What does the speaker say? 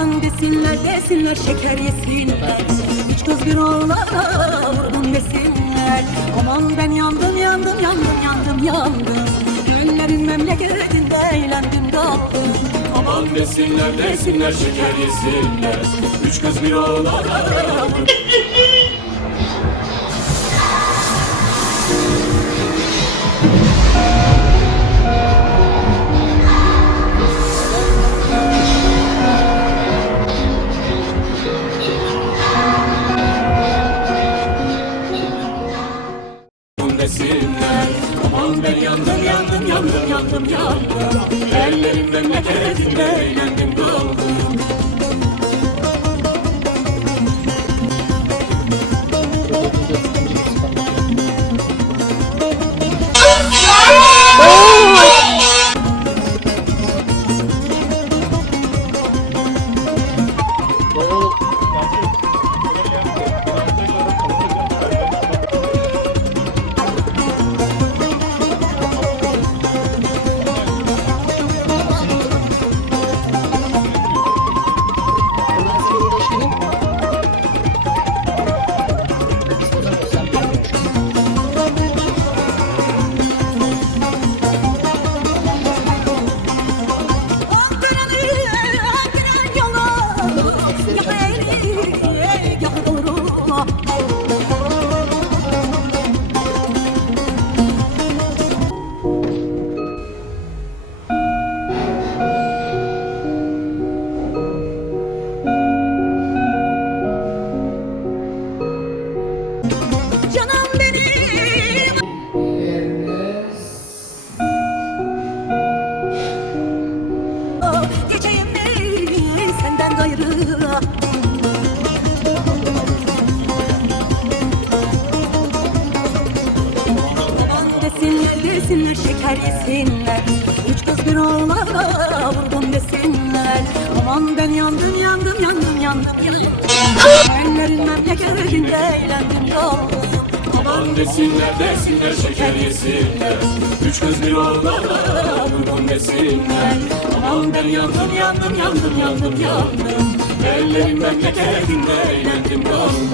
Aman desinler desinler şeker yesinler. Üç kız bir oğlana vurdum desinler. Aman ben yandım yandım yandım yandım yandım. Güllerin memleketinde eğlendim kaldım Aman desinler desinler şeker yesinler. Üç kız bir oğlan desinler yandım yandım yandım yandım yandım. Ellerim memleketinde eğlendim kaldım Diyeceğim ne senden gayrı Aman desinler desinler şeker yesinler. Üç kız bir oğlana vurdum desinler. Aman ben yandım yandım yandım yandım yandım. Ellerin memleketinde desinler desinler şeker yesinler. Üç kız bir oğlan vurdum desinler. Aman ben yandım yandım yandım yandım yandım. Ellerim memleketinde eğlendim kaldım